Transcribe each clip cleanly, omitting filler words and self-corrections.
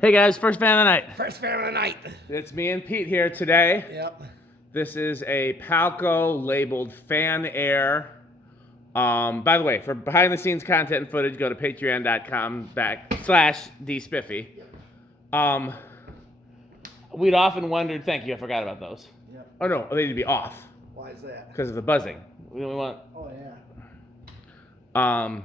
Hey guys, first fan of the night. First fan of the night. It's me and Pete here today. Yep. This is a Palco labeled Fan-Aire. By the way, for behind the scenes content and footage, go to patreon.com/dspiffy. We'd often wondered, thank you, I forgot about those. Yep. Oh no, they need to be off Why is that? because of the buzzing. We want. Oh yeah.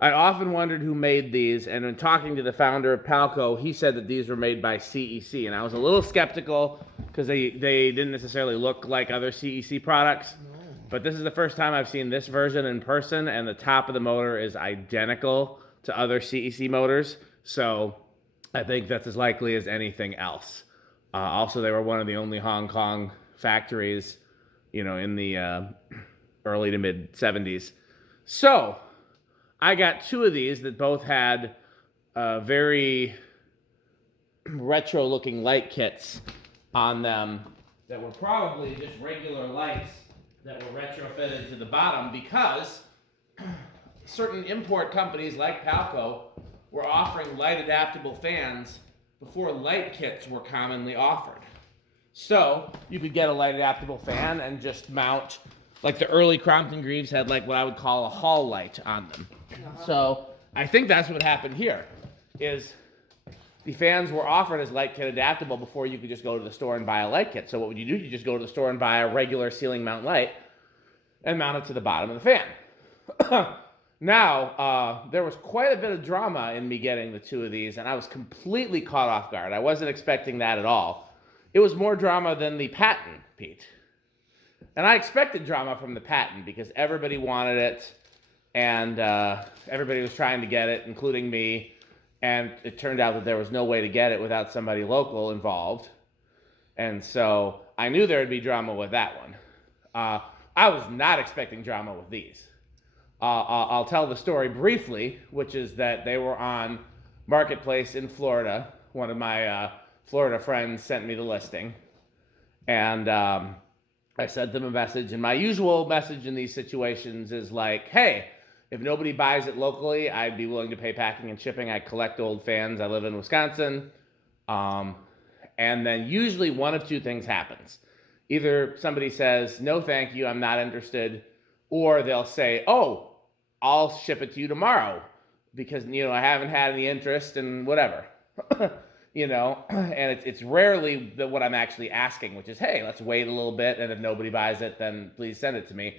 I often wondered who made these, and in talking to the founder of Palco, he said that these were made by CEC, and I was a little skeptical because they didn't necessarily look like other CEC products. No. But this is the first time I've seen this version in person, and the top of the motor is identical to other CEC motors, so I think that's as likely as anything else. Also, they were one of the only Hong Kong factories, in the early to mid 70s. So I got two of these that both had very retro-looking light kits on them that were probably just regular lights that were retrofitted to the bottom because certain import companies like Palco were offering light adaptable fans before light kits were commonly offered. So you could get a light adaptable fan and just mount, like the early Crompton Greaves had like what I would call a hall light on them. So I think that's what happened here, is the fans were offered as light kit adaptable before you could just go to the store and buy a light kit. So what would you do? You just go to the store and buy a regular ceiling mount light and mount it to the bottom of the fan. Now, there was quite a bit of drama in me getting the two of these, and I was completely caught off guard. I wasn't expecting that at all. It was more drama than the patent, Pete. And I expected drama from the patent because everybody wanted it, and everybody was trying to get it, including me. And it turned out that there was no way to get it without somebody local involved. And so I knew there would be drama with that one. I was not expecting drama with these. I'll tell the story briefly, which is that they were on Marketplace in Florida. One of my Florida friends sent me the listing. And I sent them a message. And my usual message in these situations is like, hey, if nobody buys it locally, I'd be willing to pay packing and shipping. I collect old fans. I live in Wisconsin. And then usually one of two things happens. Either somebody says, no, thank you, I'm not interested. Or they'll say, oh, I'll ship it to you tomorrow because, I haven't had any interest and whatever. And it's rarely what I'm actually asking, which is, hey, let's wait a little bit. And if nobody buys it, then please send it to me.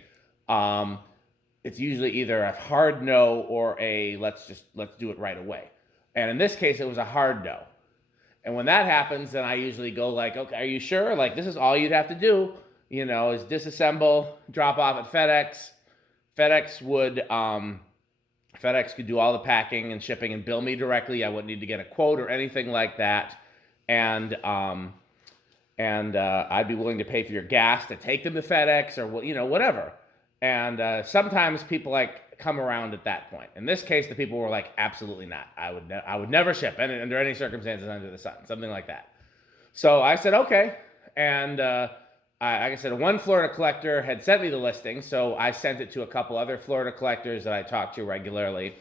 It's usually either a hard no or a let's do it right away. And in this case, it was a hard no. And when that happens, then I usually go like, okay, are you sure? Like, this is all you'd have to do, is disassemble, drop off at FedEx. FedEx could do all the packing and shipping and bill me directly. I wouldn't need to get a quote or anything like that. And I'd be willing to pay for your gas to take them to FedEx or, whatever. And sometimes people come around at that point. In this case, the people were like, absolutely not. I would never ship under any circumstances under the sun, something like that. So I said, okay. And like I said, one Florida collector had sent me the listing, so I sent it to a couple other Florida collectors that I talk to regularly.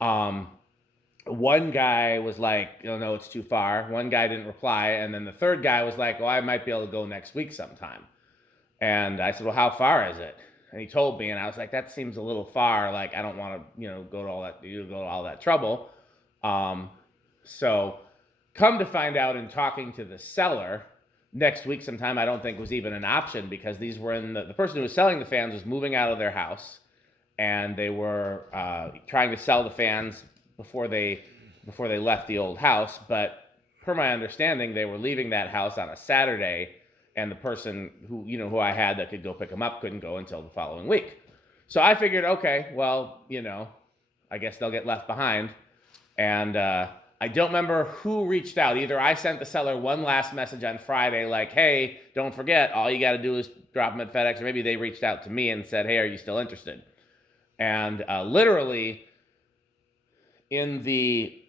One guy was like, no, it's too far. One guy didn't reply, and then the third guy was like, I might be able to go next week sometime. And I said, well, how far is it? And he told me, and I was like, that seems a little far. Like, I don't want to, go to all that trouble. So come to find out in talking to the seller, next week sometime I don't think was even an option because these were in the person who was selling the fans was moving out of their house, and they were trying to sell the fans before they left the old house. But per my understanding, they were leaving that house on a Saturday, and the person who I had that could go pick them up couldn't go until the following week. So I figured, okay, well, I guess they'll get left behind. And I don't remember who reached out. Either I sent the seller one last message on Friday like, hey, don't forget, all you got to do is drop them at FedEx. Or maybe they reached out to me and said, hey, are you still interested? And literally in the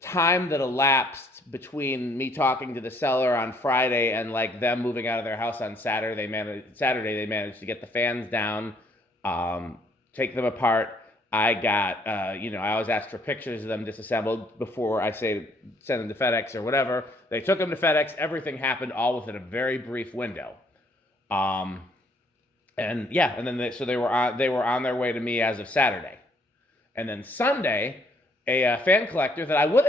time that elapsed between me talking to the seller on Friday and them moving out of their house on Saturday, they managed to get the fans down, take them apart, I got, you know, I always ask for pictures of them disassembled before I say send them to FedEx or whatever. They took them to FedEx. Everything happened all within a very brief window. And yeah, and then so they were on their way to me as of Saturday. And then Sunday, a fan collector that I would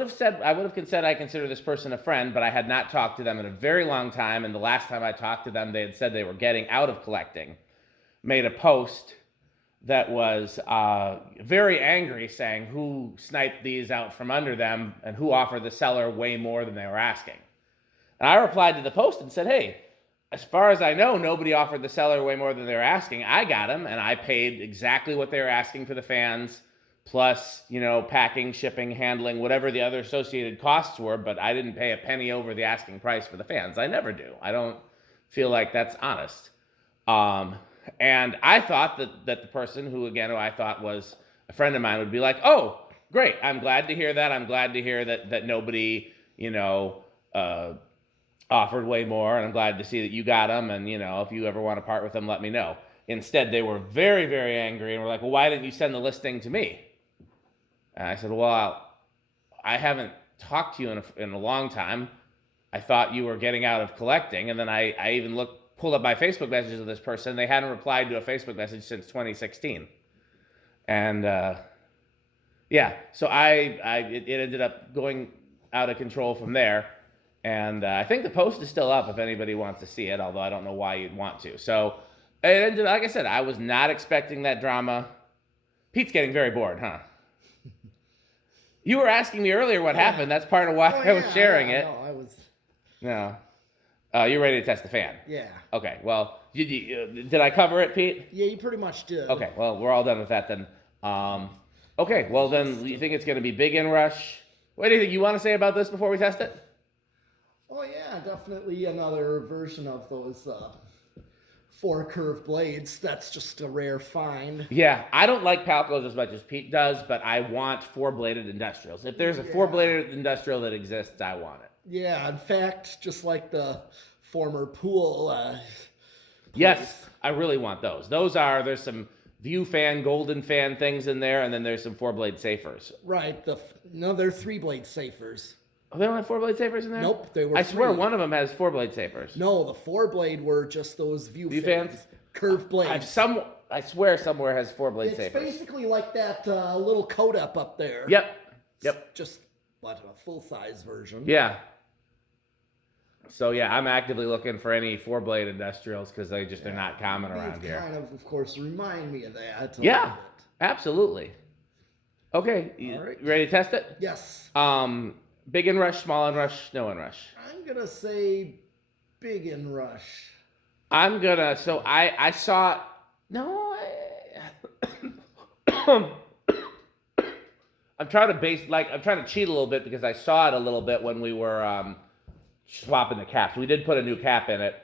have said I consider this person a friend, but I had not talked to them in a very long time. And the last time I talked to them, they had said they were getting out of collecting. Made a post that was very angry, saying who sniped these out from under them and who offered the seller way more than they were asking. And I replied to the post and said, hey, as far as I know, nobody offered the seller way more than they were asking. I got them, and I paid exactly what they were asking for the fans, plus, you know, packing, shipping, handling, whatever the other associated costs were, but I didn't pay a penny over the asking price for the fans. I never do. I don't feel like that's honest. And I thought that the person who I thought was a friend of mine would be like, oh, great, I'm glad to hear that. I'm glad to hear that nobody, you know, offered way more, and I'm glad to see that you got them, and, you know, if you ever want to part with them, let me know. Instead, they were very, very angry and were like, well, why didn't you send the listing to me? And I said, well, I haven't talked to you in a long time. I thought you were getting out of collecting, and then I even pulled up my Facebook messages of this person. They hadn't replied to a Facebook message since 2016. And yeah, so it ended up going out of control from there. And I think the post is still up if anybody wants to see it, although I don't know why you'd want to. So it ended, like I said, I was not expecting that drama. Pete's getting very bored, huh? You were asking me earlier what happened. That's part of why I was sharing it. No, I was. No. You're ready to test the fan? Yeah. Okay, well, did I cover it, Pete? Yeah, you pretty much did. Okay, well, we're all done with that then. Okay, well then, you think it's going to be big inrush? What do you think you want to say about this before we test it? Oh yeah, definitely another version of those 4 curved blades. That's just a rare find. Yeah, I don't like Palcos as much as Pete does, but I want 4-bladed industrials. If there's a 4-bladed industrial that exists, I want it. Yeah, in fact, just like the former pool. Yes, I really want those. There's some View Fan, Golden Fan things in there, and then there's some 4-blade safers. Right, no, they're 3-blade safers. Oh, they don't have 4-blade safers in there? Nope, they were. I swear one of them has 4-blade safers. No, the 4-blade were just those view fans, curved blades. I swear somewhere has 4-blade safers. It's basically like that little coat up there. Yep. Just a full-size version. Yeah. So yeah, I'm actively looking for any 4-blade industrials because they're not common around here. Kind of course, remind me of that. Yeah, absolutely. Okay, you ready to test it? Yes. Big inrush, small inrush, no inrush. I'm gonna say big inrush. So I saw. No, I'm trying to cheat a little bit because I saw it a little bit when we were swapping the caps. We did put a new cap in it.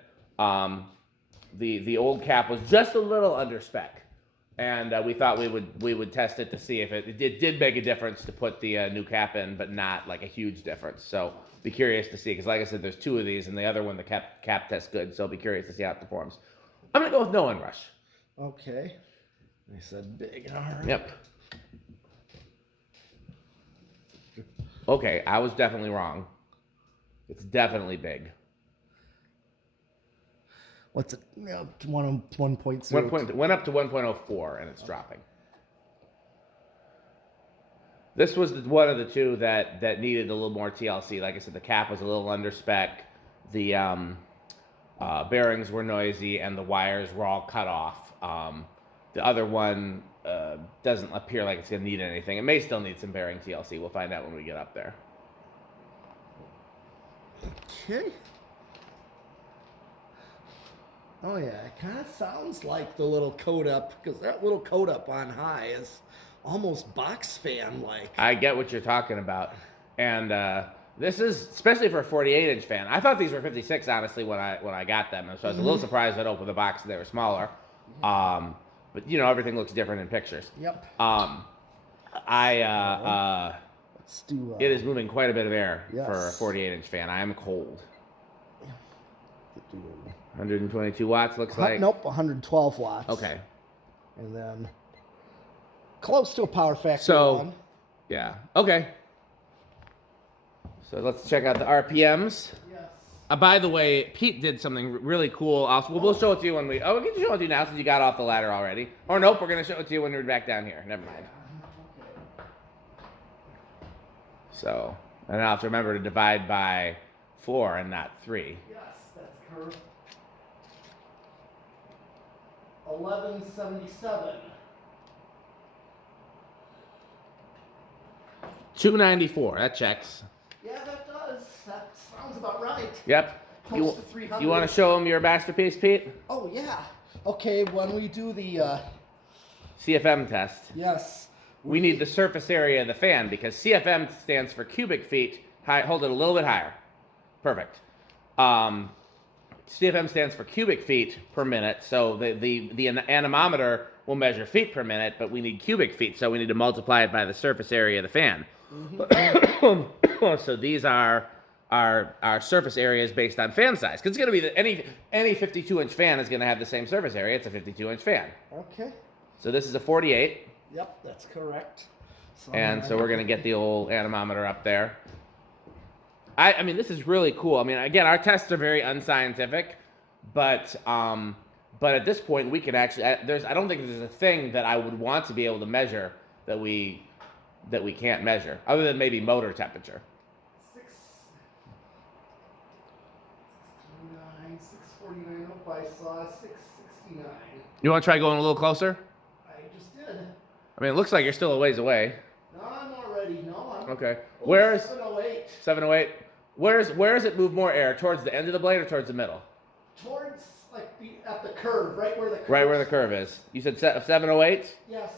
The old cap was just a little under spec, and we thought we would test it to see if it did make a difference to put the new cap in, but not like a huge difference. So be curious to see, because like I said, there's 2 of these, and the other one the cap tests good. So be curious to see how it performs. I'm gonna go with no inrush. Okay. I said big. All right. Yep. Okay, I was definitely wrong. It's definitely big. What's it? 1.0. Went up to 1.04 and it's dropping. This was one of the 2 that needed a little more TLC. Like I said, the cap was a little under spec. The bearings were noisy and the wires were all cut off. The other one doesn't appear like it's going to need anything. It may still need some bearing TLC. We'll find out when we get up there. Okay. Oh yeah, it kind of sounds like the little coat up, because that little coat up on high is almost box fan like. I get what you're talking about, and this is especially for a 48-inch fan. I thought these were 56 honestly when I got them, and so I was a little surprised that I opened the box and they were smaller. But you know, everything looks different in pictures. Yep. Let's do. It is moving quite a bit of air for a 48-inch fan. I am cold. 122 watts looks like. Nope, 112 watts. Okay. And then close to a power factor So, one. yeah. Okay. So let's check out the RPMs. Yes. By the way, Pete did something really cool. We'll show it to you when we... Oh, we can show it to you now since you got off the ladder already. Or nope, we're going to show it to you when we're back down here. Never mind. So, and I'll have to remember to divide by 4 and not 3. Yes, that's correct. 1177. 294. That checks. Yeah, that does. That sounds about right. Yep. Close to 300. You want to show them your masterpiece, Pete? Oh, yeah. Okay, when we do the, CFM test. yes. We need the surface area of the fan because CFM stands for cubic feet. Hold it a little bit higher. Perfect. CFM stands for cubic feet per minute. So the anemometer will measure feet per minute, but we need cubic feet, so we need to multiply it by the surface area of the fan. Mm-hmm. So these are our surface areas based on fan size. Because it's going to be any 52-inch fan is going to have the same surface area. It's a 52-inch fan. Okay. So this is a 48. Yep, that's correct. And so we're going to get the old anemometer up there. I mean, this is really cool. I mean, again, our tests are very unscientific, but at this point, we can actually... I don't think there's a thing that I would want to be able to measure that we can't measure, other than maybe motor temperature. 649, oh, I saw 669. You want to try going a little closer? I just did. I mean, it looks like you're still a ways away. No, I'm already. No, I'm... Okay. Oh, Where's 708. 708? Where's it move more air? Towards the end of the blade or towards the middle? Towards, like, at the curve, right where the curve... Right where the curve is. You said 708? Yes,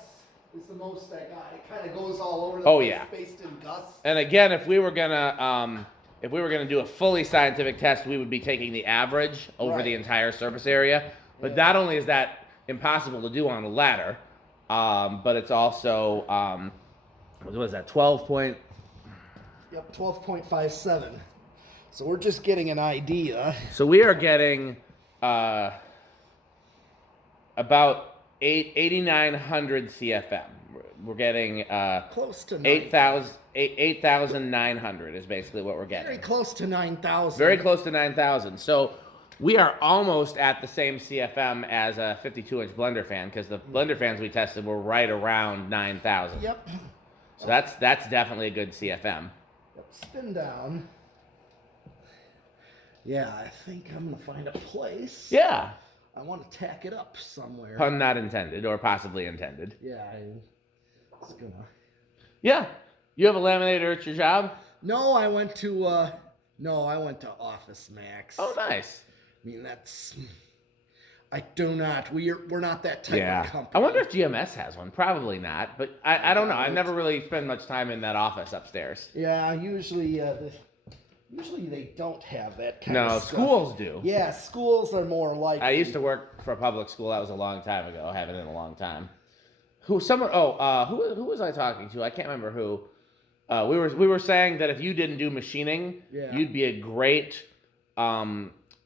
is the most I got. It kind of goes all over the Oh, place, yeah. based in gusts. And again, if we were gonna do a fully scientific test, we would be taking the average over the entire surface area. But not only is that impossible to do on a ladder, but it's also what was that? 12 point. Yep, 12.57. So we're just getting an idea. So we are getting about 8,900 CFM. We're getting Close to 8,900 is basically what we're getting. very close to 9,000. Very close to 9,000. So we are almost at the same CFM as a 52-inch blender fan because the blender fans we tested were right around 9,000. Yep. So that's definitely a good CFM. Yep. Spin down. Yeah, I think I'm gonna find a place. Yeah. I want to tack it up somewhere. Pun not intended, or possibly intended. Yeah, it's gonna. Yeah. You have a laminator at your job? No, I went to Office Max. Oh, nice. I mean, I do not. We're not that type of company. I wonder if GMS has one. Probably not, but I don't know. I never really spend much time in that office upstairs. Yeah, usually they don't have that kind of stuff. Schools do. Yeah, schools are more like. I used to work for a public school. That was a long time ago. I haven't in a long time. Who was I talking to? I can't remember who. We were saying that if you didn't do machining, you'd be a great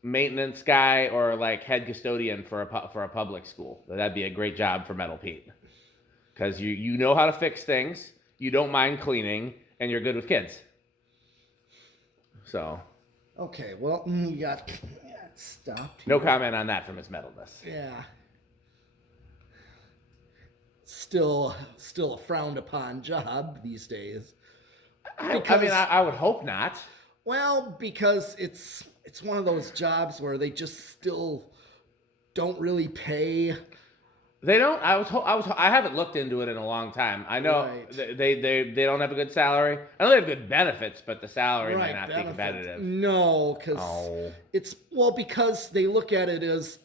maintenance guy or like head custodian for a public school. That'd be a great job for Metal Pete, because you know how to fix things, you don't mind cleaning, and you're good with kids. So. Okay, well, you got stopped. No comment on that from his metalness. Yeah. Still a frowned upon job these days. I would hope not. Well, because it's one of those jobs where they just still don't really pay. They don't. I haven't looked into it in a long time. I know they don't have a good salary. I know they have good benefits, but the salary might not be competitive. No, because they look at it as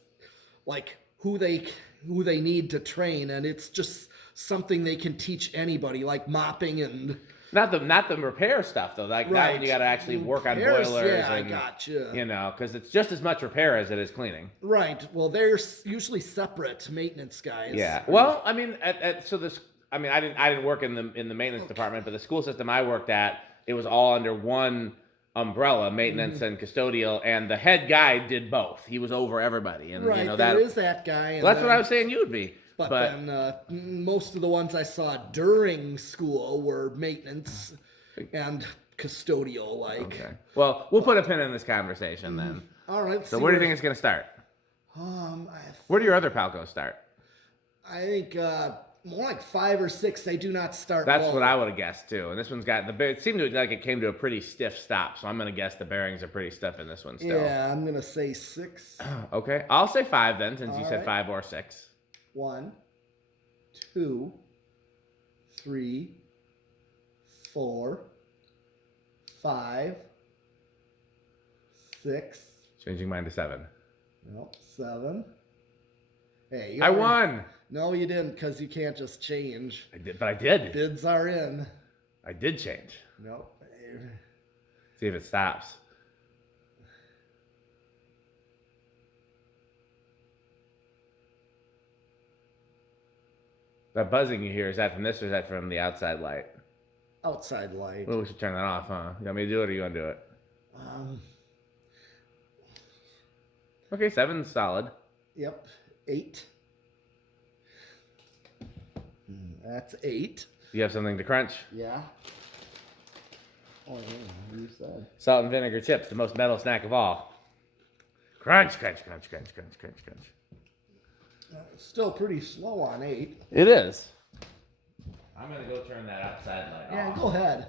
like who they need to train, and it's just something they can teach anybody, like mopping and. Not the repair stuff though. Like now you got to actually work on boilers. Yeah, and, I gotcha. Because it's just as much repair as it is cleaning. Right. Well, they're usually separate maintenance guys. Yeah. Well, I mean, I didn't work in the maintenance department, but the school system I worked at, it was all under one umbrella, maintenance and custodial, and the head guy did both. He was over everybody, and there is that guy. And that's what I was saying you would be. But then most of the ones I saw during school were maintenance and custodial, like. Okay. Well, we'll put a pin in this conversation then. All right. So where do you think it's going to start? Where do your other Palcos start? I think more like 5 or 6. They do not start. That's low. what I would have guessed too. And this one's got it seemed like it came to a pretty stiff stop. So I'm going to guess the bearings are pretty stiff in this one still. Yeah, I'm gonna say 6. Okay, I'll say 5 then, since you said right. 5 or 6. 1, 2, 3, 4, 5, 6. Changing mine to 7. Nope, 7. Hey, I won. No, you didn't, because you can't just change. I did, but I did. Bids are in. I did change. Nope. See if it stops. That buzzing you hear, is that from this or is that from the outside light? Outside light. Well, we should turn that off, huh? You want me to do it or you want to do it? Okay, 7's solid. Yep. 8. That's 8. You have something to crunch? Yeah. Oh, yeah, you said. Salt and vinegar chips, the most metal snack of all. Crunch, crunch, crunch, crunch, crunch, crunch, crunch. Still pretty slow on 8. It is. I'm going to go turn that outside light off. Yeah, go ahead.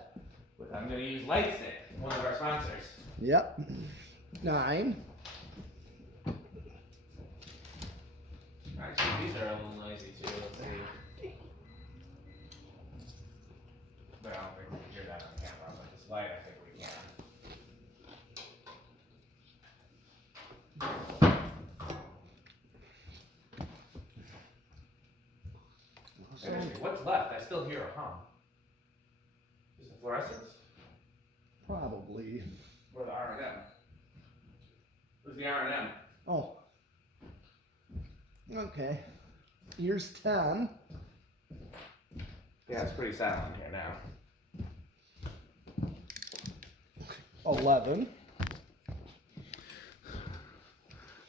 I'm going to use Lightstick, one of our sponsors. Yep. 9. Actually, these are a little noisy too. Let's see. But I don't think we can hear that on camera. But this light, I think we can. What's left? I still hear a hum. Is it fluorescence? Probably. Or the R&M? Who's the R&M? Oh. Okay. Here's 10. Yeah, it's pretty silent here now. 11.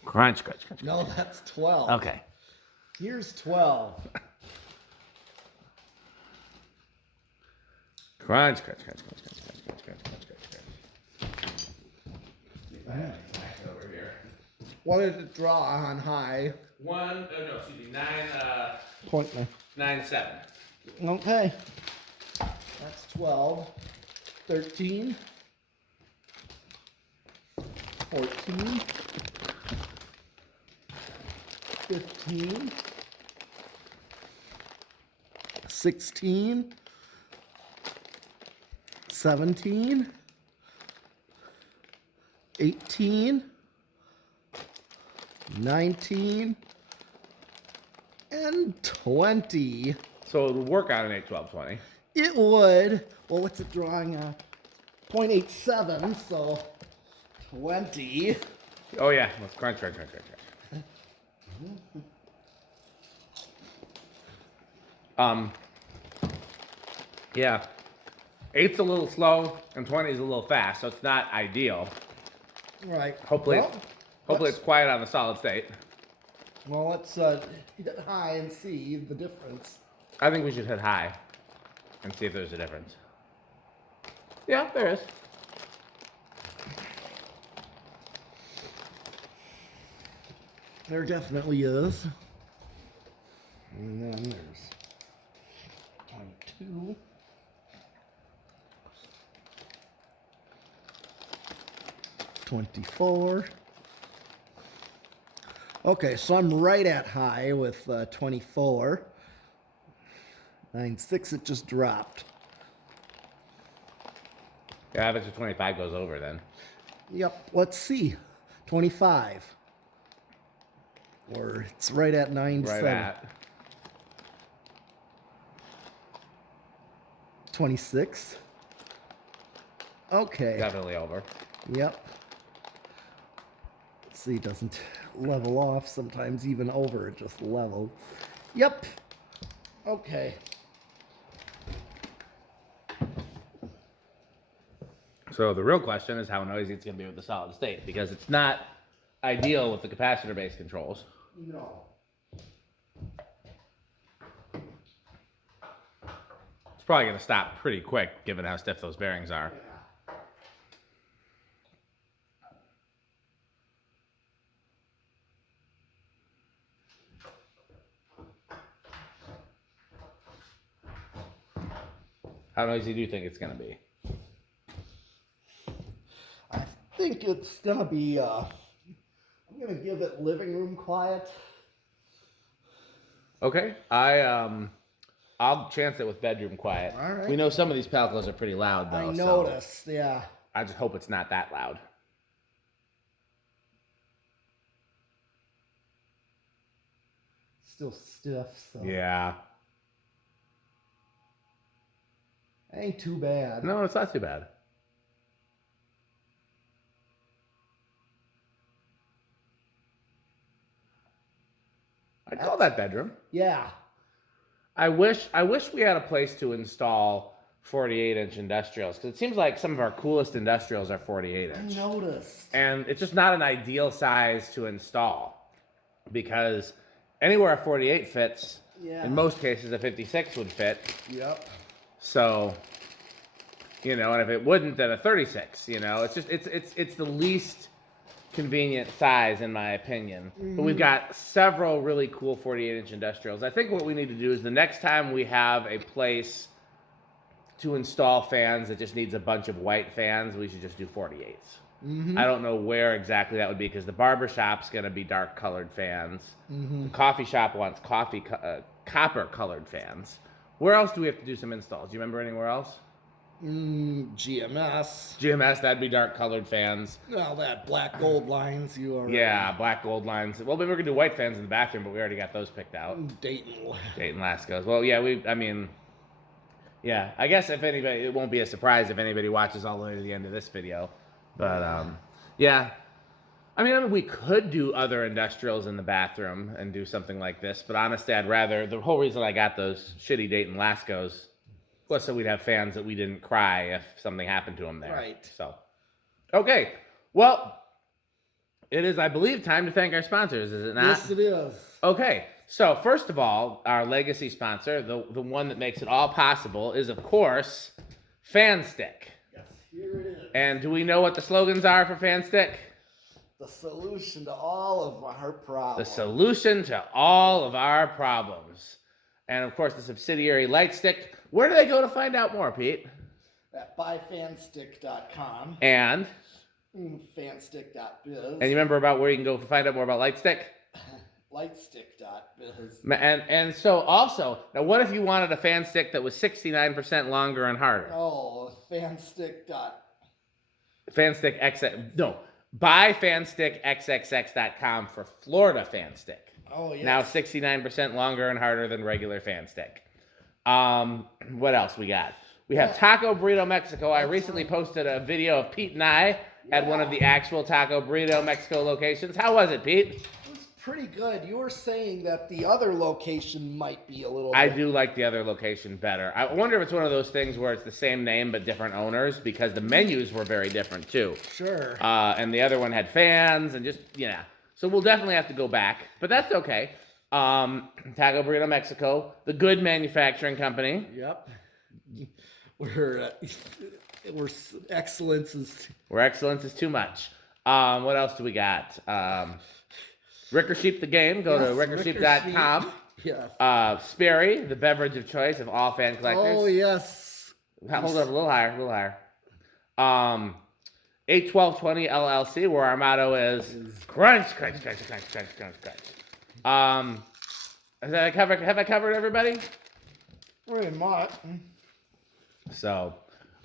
Crunch, crunch, crunch. No, that's 12. Okay. Here's 12. Crunch, crunch, crunch, crunch, crunch, crunch, crunch, crunch, crunch, crunch. Over here. What did it draw on high? 9, 9. 7. Okay. That's 12. 13. 14. 15. 16. 17. 18. 19. And 20. So it would work on an 8, 12, 20. It would. Well, what's it drawing? 0.87, so 20. Oh yeah, let's crunch, crunch, crunch, crunch, crunch. Yeah. 8's a little slow and 20 is a little fast, so it's not ideal. Right. Hopefully, Well, it's quiet on the solid state. Well, let's hit high and see the difference. I think we should hit high and see if there's a difference. Yeah, there is. There definitely is. And then there's 22. $24. Okay, so I'm right at high with 24. 9.6, it just dropped. Yeah, average of 25 goes over then. Yep, let's see. 25. Or it's right at 9.7. Right at. 26. Okay. Definitely over. Yep. Let's see, it doesn't level off. Sometimes even over, it just leveled. Yep. Okay. So the real question is how noisy it's going to be with the solid state, because it's not ideal with the capacitor-based controls. No. probably going to stop pretty quick given how stiff those bearings are. How noisy do you think it's going to be? I think it's gonna be. I'm gonna give it living room quiet. Okay, I'll chance it with bedroom quiet. All right. We know some of these Palcos are pretty loud though. I noticed. So Yeah. I just hope it's not that loud. Still stiff. So. Yeah. Ain't too bad. No, it's not too bad. I'd call that bedroom. Yeah. I wish we had a place to install 48-inch industrials, because it seems like some of our coolest industrials are 48-inch. I noticed. And it's just not an ideal size to install, because anywhere a 48 fits, in most cases a 56 would fit. Yep. So, you know, and if it wouldn't, then a 36. You know, it's just it's the least convenient size in my opinion. But we've got several really cool 48-inch industrials. I think what we need to do is the next time we have a place to install fans that just needs a bunch of white fans, we should just do 48s. I don't know where exactly that would be, because the barber shop's going to be dark colored fans. The coffee shop wants copper colored fans. Where else do we have to do some installs? Do you remember anywhere else? GMS, that'd be dark colored fans. Well, that black gold lines you are. Yeah, black gold lines. Well, maybe we're gonna do white fans in the bathroom, but we already got those picked out. Dayton Lascos. Well, yeah, yeah, I guess if anybody, it won't be a surprise if anybody watches all the way to the end of this video. But, yeah. I mean, we could do other industrials in the bathroom and do something like this, but honestly, I'd rather, the whole reason I got those shitty Dayton Lascos was so we'd have fans that we didn't cry if something happened to them there. Right. So, okay. Well, it is, I believe, time to thank our sponsors, is it not? Yes, it is. Okay. So, first of all, our legacy sponsor, the one that makes it all possible, is, of course, FanStick. Yes, here it is. And do we know what the slogans are for FanStick? The solution to all of our problems. The solution to all of our problems. And, of course, the subsidiary Lightstick. Where do they go to find out more, Pete? At buyfanstick.com. And? Fanstick.biz. And you remember about where you can go find out more about Lightstick? Lightstick.biz. And so, also, now what if you wanted a fan stick that was 69% longer and harder? Oh, Fanstick. Fanstick XX. No. Buy fanstickxxx.com for Florida fan stick. Oh, yes. Now 69% longer and harder than regular fan stick. What else we got? We have Taco Burrito Mexico. I recently posted a video of Pete and I at one of the actual Taco Burrito Mexico locations. How was it, Pete? It was pretty good. You were saying that the other location might be a little I do like the other location better. I wonder if it's one of those things where it's the same name but different owners, because the menus were very different too. Sure. And the other one had fans and just, yeah. So we'll definitely have to go back, but that's okay. Taco Burrito Mexico, the good manufacturing company. Yep. We're excellence is... Where excellence is too much. What else do we got? Rickersheep the game. Go to rickersheep.com. Yes. Sperry, the beverage of choice of all fan collectors. Oh, yes. Hold up, a little higher, a little higher. 81220 LLC, where our motto is crunch, crunch, crunch, crunch, crunch, crunch, crunch. Have I covered everybody? Pretty much. So,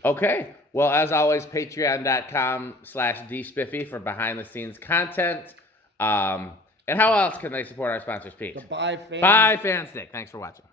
okay. Well, as always, patreon.com/dspiffy for behind the scenes content. And how else can they support our sponsors, Pete? The Buy FanStick. Thanks for watching.